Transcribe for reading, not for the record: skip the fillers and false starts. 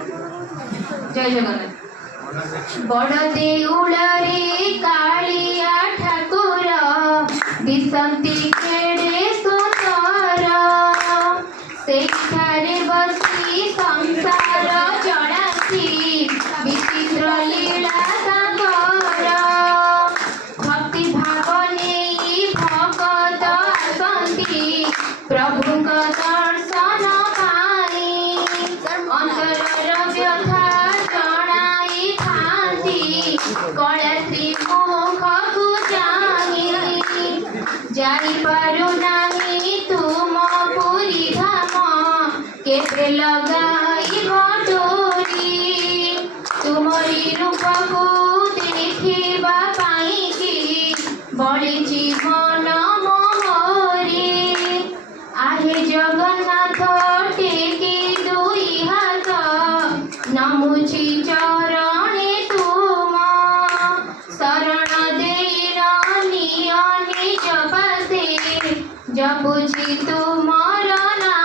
जय जगन्नाथ। बड़ देउल रे कालिया ठाकुर दिसंती केड़े सुंदर सेठारे बसी संसार चढ़ासी विचित्र लीला सागर भक्ति भाव नहीं भगत आसंती प्रभु दर्शन पाई अंतरर व्यथा जणाई थांती कला श्रीमुख को जाई पारु नाही तुम पुरी धाम केते लगाई डोरी तुमरी रूप को देखिबा पाई की बड़ी जीवन मोहरी आहे जगन्नाथ टेकी दुई हाथ नमुची चरणे तुम शरण देर निज पासे जपुछि तुमर नाम।